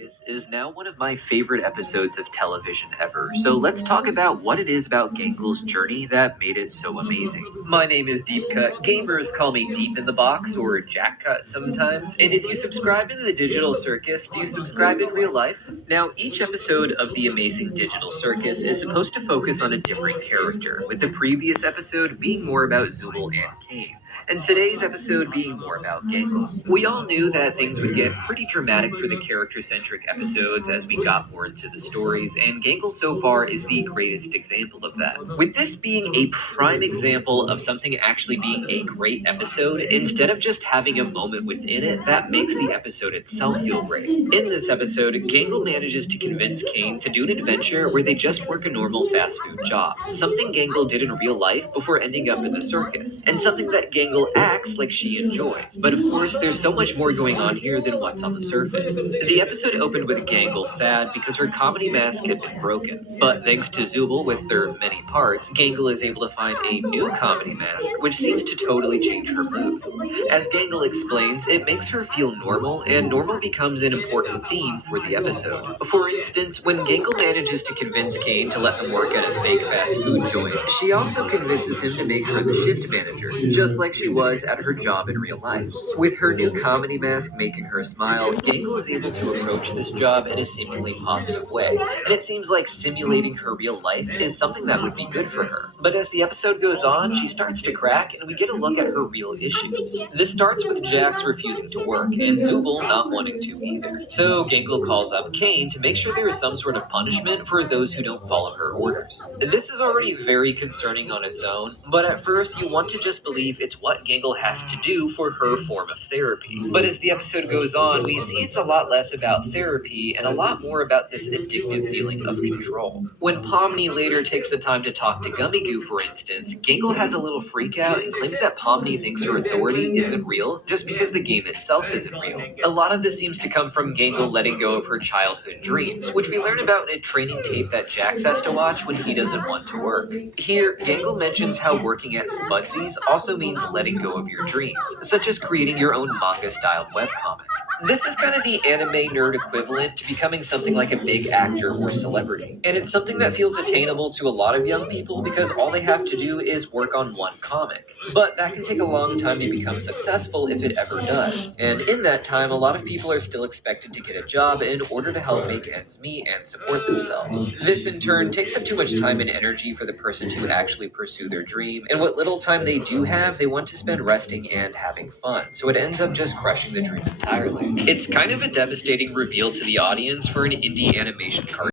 Is now one of my favorite episodes of television ever. So let's talk about what it is about Gangle's journey that made it so amazing. My name is Deep Cut. Gamers call me Deep in the Box or Jack Cut sometimes. And if you subscribe in the digital circus, do you subscribe in real life? Now, each episode of the Amazing Digital Circus is supposed to focus on a different character, with the previous episode being more about Zubul and Kane, and today's episode being more about Gangle. We all knew that things would get pretty dramatic for the character-centric episodes as we got more into the stories, and Gangle so far is the greatest example of that. With this being a prime example of something actually being a great episode, instead of just having a moment within it, that makes the episode itself feel great. In this episode, Gangle manages to convince Kane to do an adventure where they just work a normal fast food job, something Gangle did in real life before ending up in the circus, and something that Gangle acts like she enjoys. But of course, there's so much more going on here than what's on the surface. The episode opened with Gangle sad because her comedy mask had been broken, but thanks to Zubul with their many parts, Gangle is able to find a new comedy mask, which seems to totally change her mood. As Gangle explains, it makes her feel normal, and normal becomes an important theme for the episode. For instance, when Gangle manages to convince Kane to let them work at a fake fast food joint, she also convinces him to make her the shift manager, just like she was at her job in real life. With her new comedy mask making her smile, Gangle is able to approach this job in a seemingly positive way, and it seems like simulating her real life is something that would be good for her. But as the episode goes on, she starts to crack, and we get a look at her real issues. This starts with Jax refusing to work, and Zubul not wanting to either. So Gangle calls up Kane to make sure there is some sort of punishment for those who don't follow her orders. This is already very concerning on its own, but at first you want to just believe it's what Gangle has to do for her form of therapy. But as the episode goes on, we see it's a lot less about therapy and a lot more about this addictive feeling of control. When Pomni later takes the time to talk to Gummy Goo, for instance, Gangle has a little freak out and claims that Pomni thinks her authority isn't real just because the game itself isn't real. A lot of this seems to come from Gangle letting go of her childhood dreams, which we learn about in a training tape that Jax has to watch when he doesn't want to work. Here, Gangle mentions how working at Spudsies also means letting go of your dreams, such as creating your own manga-styled webcomic. This is kind of the anime nerd equivalent to becoming something like a big actor or celebrity. And it's something that feels attainable to a lot of young people because all they have to do is work on one comic. But that can take a long time to become successful if it ever does. And in that time, a lot of people are still expected to get a job in order to help make ends meet and support themselves. This in turn takes up too much time and energy for the person to actually pursue their dream, and what little time they do have, they want to spend resting and having fun, so it ends up just crushing the dream entirely. It's kind of a devastating reveal to the audience for an indie animation cartoon.